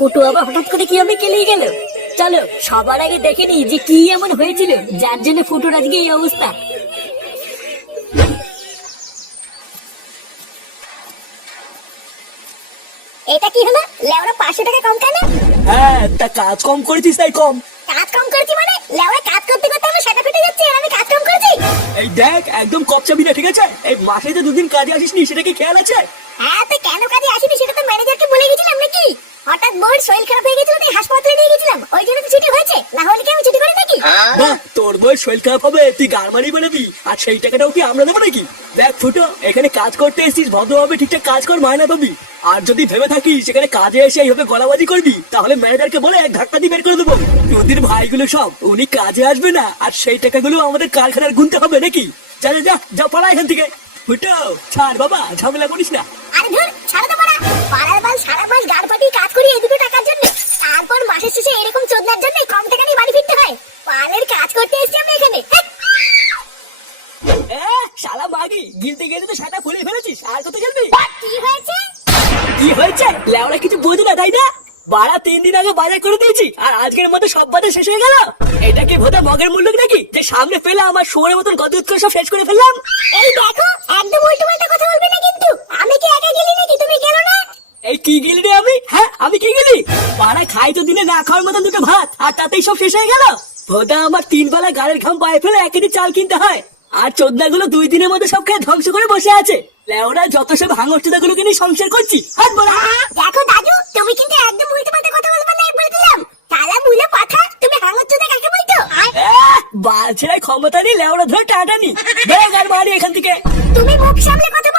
ফুটো আবার হঠাৎ করে কি আমি কেলিয়ে গেল? চলো সবার আগে দেখে নি যে কি এমন হয়েছিল যার জন্য ফুটোর আজকে এই অবস্থা। এটা কি হলো? লেওরা পাঁচশো টাকা কম কেন? হ্যাঁ তা কাজ কম করেছিস তাই কম। কাজ কম করেছি মানে? লেওরা কাজ করতে করতে আমার সেটা ফেটে যাচ্ছে আর আমি কাজ কম করেছি? এই দেখ একদম কপচাবি না ঠিক আছে? এই মাসে যে দুদিন কাজে আসিস নি সেটা কি খেয়াল আছে হ্যাঁ তো কেন কাজে আসিনি সেটা তো ম্যানেজারকে বলে গেছিলাম নাকি হঠাৎ বোর শরীর খারাপ হয়ে গেছিল তাই হাসপাতালে নিয়ে গেছিলাম। ওই জন্য তো ছুটি হয়েছে। না হলে কি আমি ছুটি করি নাকি বাহ তোর বই শরীর খারাপ হবে তুই গারমারি বানাবি আর সেই টাকাটাও কি আমরা দেবো নাকি? দেখ ফুটো এখানে কাজ করতে এসেছিস ভদ্রভাবে ঠিকঠাক কাজ কর মায়না পাবি আর যদি ভেবে থাকিস সেখানে কাজে এসে এইভাবে গলাবাজি করবি তাহলে ম্যানেজারকে বলে এক ধাক্কা দিয়ে বের করে দেবো। তোদের ভাইগুলো সব উনি কাজে আসবে না আর সেই টাকাগুলো আমাদের কারখানার গুনতে হবে নাকি? যা যা যা পালা এখান থেকে। ফুটো ছাড় বাবা ঝামেলা করিস না। আরে ধর ছাড়া তো পাড়ার বাল সারা মাস গাড় পাটি কাজ করি এই দুটো টাকার জন্য। তারপর মাসের শেষে এরকম চোদনার জন্য কম টাকা নিয়ে বাড়ি ফিরতে হয়। পাড়ের কাজ করতে এসেছি আমি এখানে। শালা মাগি গিলতে গেলে তো সাটা খুলে ফেলেছিস আর কত খেলবি? কি হয়েছে? কি হয়েছে? লেওরা কিছু বোঝে না তাই না? বাড়া তিন দিন আগে বাজার করে দিয়েছি আর আজকের মধ্যে সব বাজার শেষ হয়ে গেল। এটা কি ভোদা মগের মূল্য নাকি? যে সামনে ফেলে আমার শুয়ারের মতন গদগদ করে সব শেষ করে ফেললাম? এই দেখো একদম উল্টো পাল্টা কথা বলবে না কিন্তু আমি কি একা গেলি নাকি তুমি গেল না এই কি গিলি রে আমি? হ্যাঁ আমি কি গিলি? পাড়া খাই তো দিনে না খাওয়ার মতন দুটো ভাত আর তাতেই সব শেষ হয়ে গেল। ভোদা আমার তিন বেলা গাড়ির ঘাম পায়ে ফেলে এক চাল কিনতে হয়। আর চোদ্দা গুলো দুই দিনের মধ্যে সব খেয়ে ধ্বংস করে বসে আছে। লেওরা যত সব হাঙর নিয়ে সংসার করছি। বলা। দেখো দাদু তুমি কিন্তু একদম উল্টো পাল্টা কথা বলবে না বলে দিলাম। তালা মুলে পাঠা তুমি হাঙর চোদা কাকে বালছেরা ক্ষমতা নেই লেওড়া ধরে টাটানি আর মারি এখান থেকে। তুমি মুখ সামলে কথা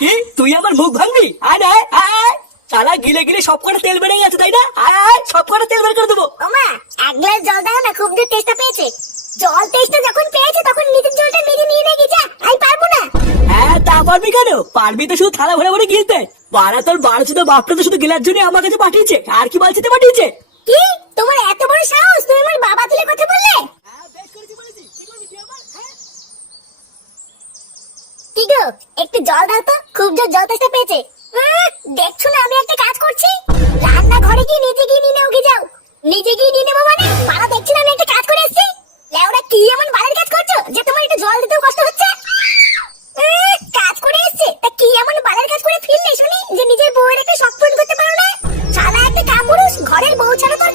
কি? তুই আমার মুখ ভাঙবি? আয় আয় আয়। সারা গিলে গিলে সব কটা তেল বেড়ে গেছে তাই না? আয় আয় সব কটা তেল বের করে দেবো। ওমা এক গ্লাস জল দাও না খুব জোর টেস্টটা পেয়েছে। জল টেস্টটা যখন পেয়েছে তখন নিজের জলটা নিজে নিয়ে গেছে আমি পারব না। হ্যাঁ তা পারবি কেন? পারবি তো শুধু থালা ভরে ভরে গিলতে। পাড়া তোর বারো তো বাপটা তো শুধু গিলার জন্য আমার কাছে পাঠিয়েছে। আর কি বালছিতে পাঠিয়েছে? কি? তোমার এত বড় সাহস? তুমি আমার বাবা তুলে কথা বললে? কি গো? একটু জল দাও তো, খুব জোর জল তেষ্টা পেয়েছে। দেখছ না আমি একটা কাজ করছি? রান্না ঘরে গিয়ে নিজে গিয়ে যাও নিজে গিয়ে নিয়ে নেব মানে? দেখছি আমি একটা কাজ করে এসেছি। লেওরা, কি এমন বাড়ির কাজ করছ যে তোমার একটু জল দিতেও কষ্ট হচ্ছে? কাজ করে তা কি এমন বাড়ির কাজ করে ফিরলে শুনি? যে নিজের বউয়ের একটা শখ পূরণ করতে পারো না? সারা একটা কাপুরুষ ঘরের বউ ছাড়া তো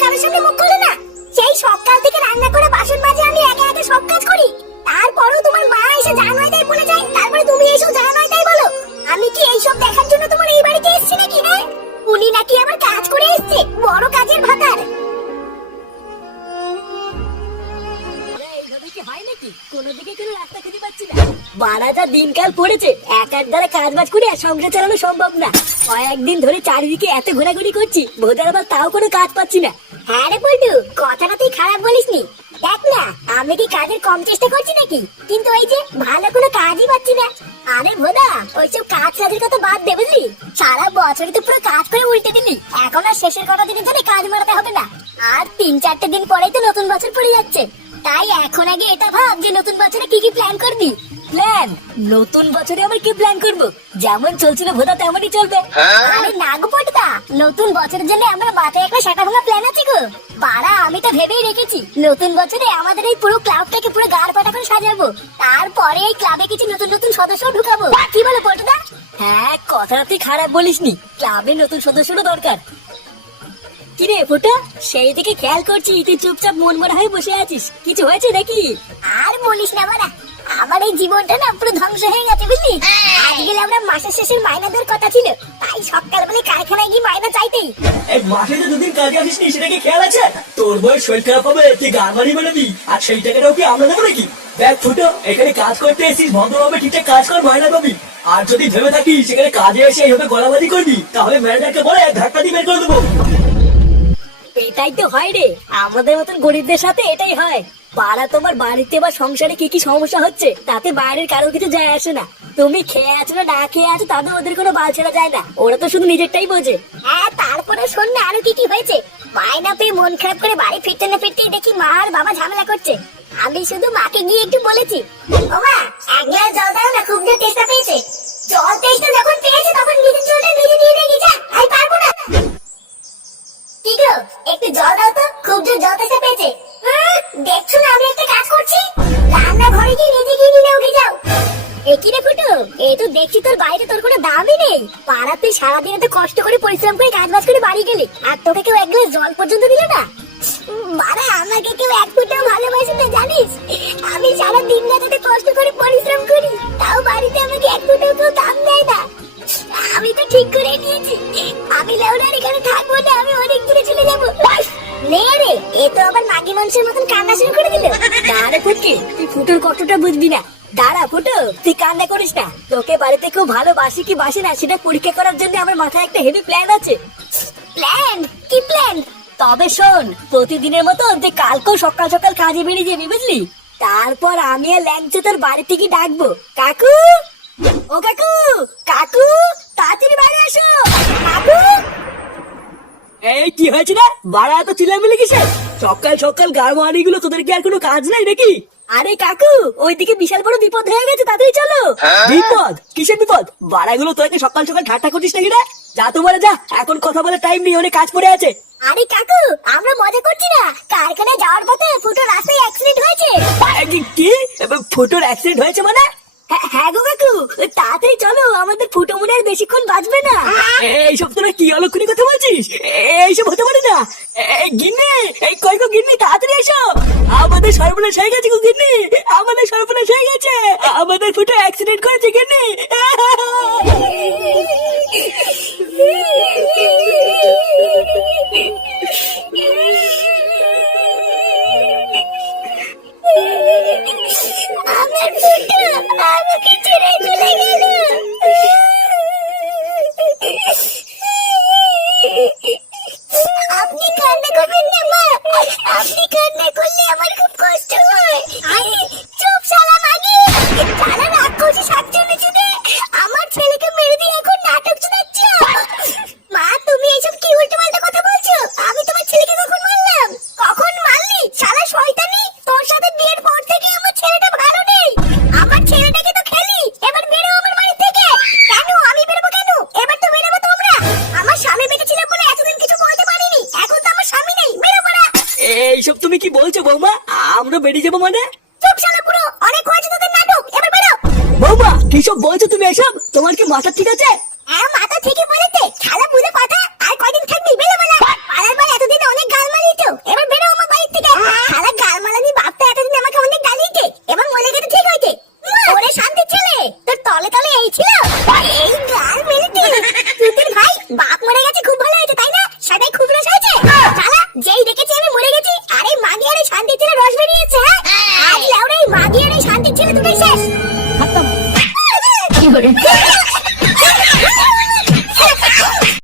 বাড়া যা দিনকাল পড়েছে। এক এক দ্বারা কাজ বাজ করে সংসার চালানো সম্ভব না। কয়েকদিন ধরে চারিদিকে এত ঘোরাঘুরি করছি ভোদার আবার তাও কোনো কাজ পাচ্ছি না। হ্যাঁ রে পল্টু, কথাটা তুই খারাপ বলিসনি। দেখ না আমি কি কাজের কম চেষ্টা করছি নাকি? কিন্তু ওই যে ভালো কোনো কাজই পাচ্ছি না। আরে ভোদা, ওইসব কাজ কাজের কথা বাদ দে বুঝলি? সারা বছরই তো পুরো কাজ করে উল্টে দিলি। এখন আর শেষের কটা দিনের জন্য কাজ মারাতে হবে না। আর তিন চারটে দিন পরেই তো নতুন বছর পড়ে যাচ্ছে। তাই এখন আগে এটা ভাব যে নতুন বছরে কি কি প্ল্যান করবি? প্ল্যান নতুন বছরে আবার কি প্ল্যান করব? যেমন চলছিল ভোদা তেমনই চলবে। আরে না গো পটদা নতুন বছরের জন্য আমরা মাথায় একটা সেটা ভাঙা প্ল্যান আছে গো। পাড়া আমি তো ভেবেই রেখেছি নতুন বছরে আমাদের এই পুরো ক্লাবটাকে পুরো গাড় পাটা করে সাজাবো। তারপরে এই ক্লাবে কিছু নতুন নতুন সদস্য ঢুকাবো। কি বলো পটদা হ্যাঁ কথাটা তুই খারাপ বলিসনি। ক্লাবে নতুন সদস্যরও দরকার। কিরে ফোটা? সেই থেকে খেয়াল করছি তুই চুপচাপ মন মরা হয়ে বসে আছিস। কিছু হয়েছে নাকি? আর বলিস না বাড়া আমার এই জীবনটা না পুরো ধ্বংস হয়ে গেছে বুঝলি? আজকে আমরা মাসের শেষের মাইনা দেওয়ার কথা ছিল তাই সকালবেলা কারখানায় গিয়ে মাইনা চাইতেই। মাসে যে দুদিন কাজে আসিসনি সেটা কি খেয়াল আছে? তোর বই শরীর খারাপ হবে তুই গারমারি বানাবি আর সেই টাকাটাও কি আমরা দেবো নাকি? দেখ ফুটো এখানে কাজ করতে এসেছিস ভদ্রভাবে ঠিকঠাক কাজ কর মায়না পাবি। আর যদি ভেবে থাকিস সেখানে কাজে এসে এইভাবে গলাবাজি করবি তাহলে ম্যানেজারকে বলে এক ধাক্কা দিয়ে বের করে দেবো। এটাই তো হয় রে। আমাদের মতন গরিবদের সাথে এটাই হয়। পাড়া তোমার বাড়িতে বা সংসারে কি কি সমস্যা হচ্ছে, তাতে বাইরের কারও কিছু যায় আসে না। তুমি খেয়ে আছো না না খেয়ে আছো তাদের ওদের কোনো বাল ছেড়া যায় না। ওরা তো শুধু নিজেরটাই বোঝে। হ্যাঁ তারপরে শোন না আরও কি কি হয়েছে। মায়না পেয়ে মন খারাপ করে বাড়ি ফিরতে না ফিরতেই দেখি মা আর বাবা ঝামেলা করছে। আমি শুধু মাকে গিয়ে একটু বলেছি, ও মা এক গ্লাস জল দাও না, খুব জোর তেষ্টা পেয়েছে। জল তেষ্টা যখন পেয়েছে তুই সারাদিন এত কষ্ট করে পরিশ্রম করে কাজ বাজ করে বাড়ি গেলি। আর তোকে কেউ এক গ্লাস জল পর্যন্ত দিল না? মারা আমাকে কেউ এক ফুটাও ভালোবাসে না, জানিস? আমি সারা দিন রাত এত কষ্ট করে পরিশ্রম করি, তাও বাড়িতে আমাকে এক ফুটাও কেউ দাম দেয় না। আমি তো ঠিক করে নিয়েছি আমি লেউনার এখানে থাকব না, আমি অনেক দূরে চলে যাব। নে রে, এ তো আবার মাগি মানুষের মতন কান্না শুরু করে দিল। দাঁড়া ফুটকি তুই ফুটোর কষ্টটা বুঝবি না। দাঁড়া ফুটো তুই কান্না করিস না। তোকে বাড়িতে খুব ভালোবাসি কি বাসে না সেটা পরীক্ষা করার জন্য আমার মাথায় একটা হেভি প্ল্যান আছে। প্ল্যান কি প্ল্যান তবে শোন প্রতিদিনের মতো তুই কালকেও সকাল সকাল কাজে বেরিয়ে যাবি বুঝলি? তারপর আমি আর ল্যাংচে তোর বাড়ি থেকে ডাকবো। কাকু? ও কাকু কাকু তাড়াতাড়ি বাইরে আসো কাকু? এই কি হয়েছে না বাড়া এত চিল্লামিলি কিসে সকাল সকাল গাড়মারি গুলো তোদের কি আর কোনো কাজ নাই নাকি? আরে কাকু ওইদিকে বিশাল বড় বিপদ হয়ে গেছে তাড়াতাড়ি চলো। বিপদ? কিসের বিপদ? বাড়াগুলো তোকে সকাল সকাল ঠাট্টা করছিস নাকি রে? যা তো বলে যা এখন কথা বলে টাইম নেই অনেক কাজ পড়ে আছে। আরে কাকু আমরা মজা করছি না। কারখানায় যাওয়ার পথে ফুটোর রাস্তায় অ্যাক্সিডেন্ট হয়েছে। কি- ফুটোর অ্যাক্সিডেন্ট হয়েছে মানে? হ্যাঁ হ্যাঁ গো কাকু তাড়াতাড়ি চলো আমাদের ফুটো মনে আর বেশিক্ষণ বাঁচবে না। এইসব তোরা কি অলক্ষণী কথা বলছিস? এইসব হতে পারে না। গিন্নি, এই কই গো গিন্নি, তাড়াতাড়ি এসো। আমাদের সর্বনাশ হয়ে গেছে গো গিন্নি, আমাদের সর্বনাশ হয়ে গেছে। আমাদের ফুটো অ্যাক্সিডেন্ট করেছে গিন্নি। আমরা বেরিয়ে যাব মানে? চুপ শালা পুরো অনেক হয়েছে তোদের নাটক এবার বেরো। বৌমা কিসব বলছো তুমি এসব? তোমার কি মাথা ঠিক আছে?